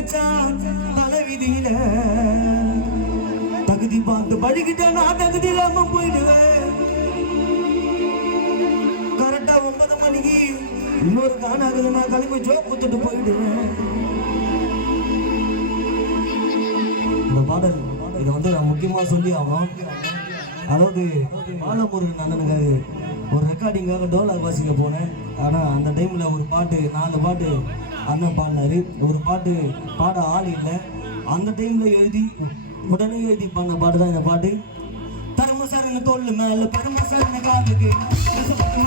வச்சான் தலைவிதியில தகுதி பார்த்து பழகிட்ட நான் தகுதி இல்லாம போயிடுவேன். கரெக்டா ஒன்பது மணிக்கு இன்னொரு காணாகுது நான் கிளம்பி ஜோ கொடுத்துட்டு போயிடுவேன். இந்த பாடல் இதை வந்து நான் முக்கியமாக சொல்லி ஆகணும். அதாவது பாலமுருகன் அண்ணனுக்காக ஒரு ரெக்கார்டிங்காக டோலாக் வாசிக்க போனேன். ஆனால் அந்த டைமில் ஒரு பாட்டு நாலு பாட்டு அண்ணன் பாடினாரு. ஒரு பாட்டு பாட ஆள் இல்லை. அந்த டைமில் எழுதி உடனே எழுதி பாடின பாட்டு தான் இந்த பாட்டு. தர்மசாரன தோல் மேல பரமசாரன காதுக்கு கஷ்டப்பட்டு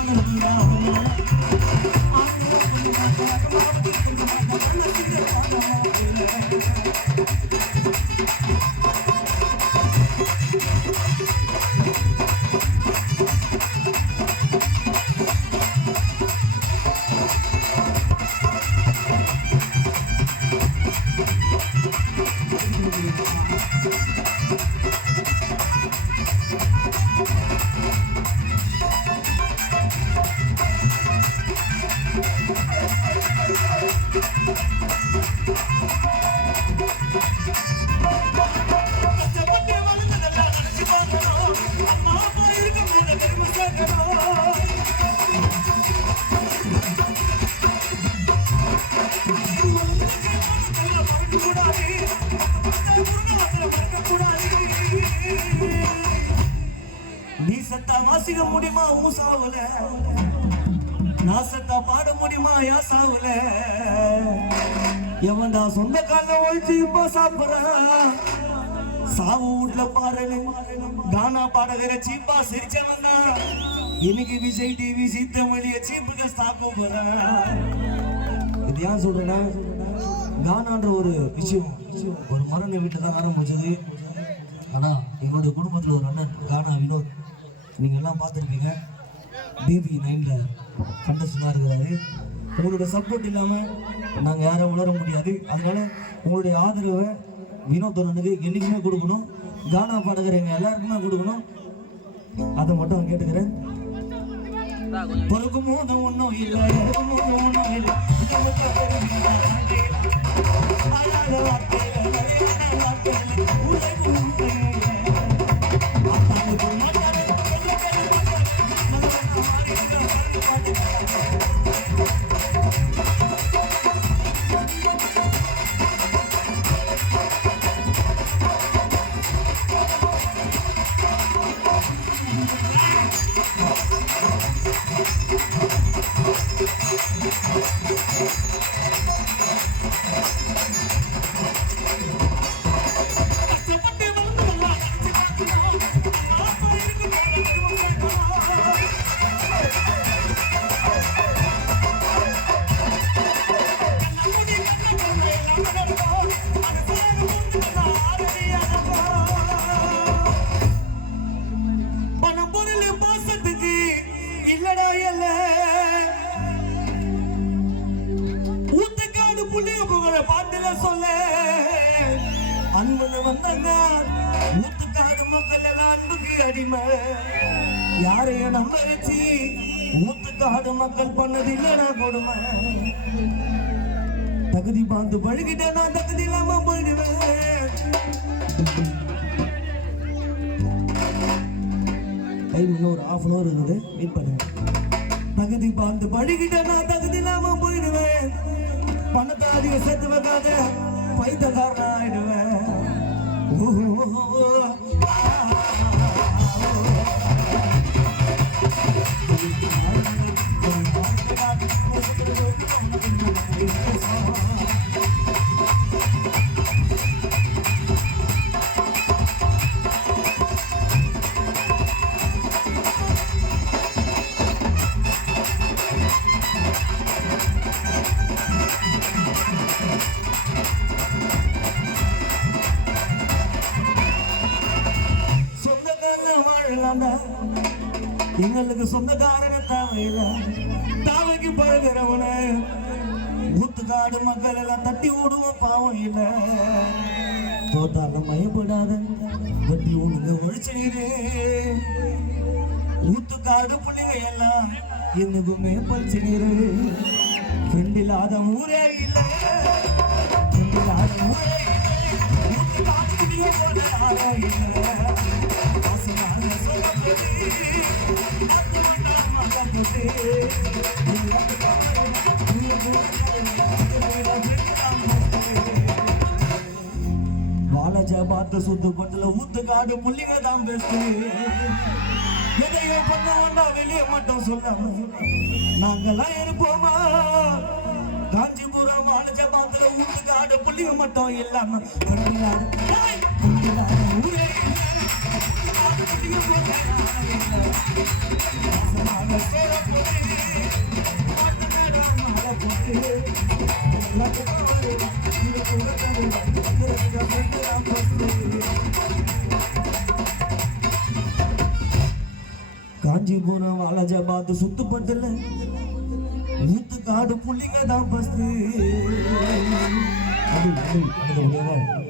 நீ சத்தா வாசிக்க முடியுமா உன் சாவல. நான் சத்தா பாட முடியுமா யா சாவல. எவன்டா சொந்த கால ஒழிச்சு இப்ப சாப்பிடுறான் சாவு வீட்டுல பாருன்னு கானா பாடகர சீப்பா சிரிச்சவன் தான் இன்னைக்கு விஜய் டிவி சீத்தமணிய சீப்புக்கு ஸ்டாப் போறேன் இது ஏன் சொல்றேன்னா கானான்ற ஒரு விஷயம் ஒரு மரண வீட்டில் தான் ஆரம்பிச்சது ஆனால் எங்களுடைய குடும்பத்தில் ஒரு அண்ணன் கானா வினோத். நீங்கள் எல்லாம் பார்த்துருப்பீங்க. பிபி நைனில் கண்டஸ்டாக இருக்கிறாரு உங்களோட சப்போர்ட் இல்லாமல் நாங்கள் யாரும் உணர முடியாது. அதனால உங்களுடைய ஆதரவை வினோத் அண்ணனுக்கு என்றைக்குமே கொடுக்கணும். கானா பாடகர் எல்லாருக்குமே கொடுக்கணும். அதை மட்டும் கேட்டுக்கிறேன். பொறுக்கும் போது ஒன்றும் இல்லை ஒன்றும் இல்லை. Lord. புகழ பாட்டுல சொல்ல. அன்புன்னு வந்தாங்க ஊத்துக்காடு மக்கள் எல்லாம் அன்புக்கு அடிமை. யாரைய நம்ப வச்சு ஊத்துக்காடு மக்கள் பண்ணது இல்லடா கொடுமை. தகுதி பார்த்து பழகிட்ட நான் தகுதி இல்லாம போயிடுவேன். டைம் இன்னும் ஒரு ஹாஃப் அன் ஹவர் இருக்குது. வெயிட் பண்ணுங்க. தகுதி பார்த்து பழகிட்ட நான் தகுதி இல்லாம போயிடுவேன். பணத்தை அதிகம் சேர்த்து வைக்காத பைத்தக்காரன் ஆயிடுவேன் சொந்தக்காரங்க சொந்தக்காரன் எங்களுக்கு சொந்தக்காரன தேவையில்ல. தாவைக்கு பழகிறவன. ஊத்துக்காடு மக்கள் எல்லாம் தட்டி ஓடுவோம் பாவம் இல்ல. தோட்டாலும் பயப்படாத தட்டி உனங்க ஒழிச்சீரே ஊத்துக்காடு புள்ளிங்க எல்லாம் இன்னுக்குமே பறிச்சுனீரு ஃப்ரெண்ட் இல்லாத ஊரே இல்லை. ஃப்ரெண்ட் இல்லாத ஊரே பாலாஜா பார்த்த சுத்து பட்டில் ஊத்து காடு புள்ளிங்க தான் பேசு எதையோ பண்ண வேண்டாம் வெளியே மட்டும் சொல்லாம நாங்கெல்லாம் இருப்போமா? காஞ்சிபுரம் வாழஜா ஊருக்கு ஊத்து காடு புள்ளிங்க மட்டும் இல்லாம பட்டினாடு. ஏய், பட்டினாடு ஊரே காஞ்சிபுரம் வாலாஜாபாத் சுத்துப்பட்டுல ஊத்து காடு புள்ளிங்க தான் பஸ்து அது அது அது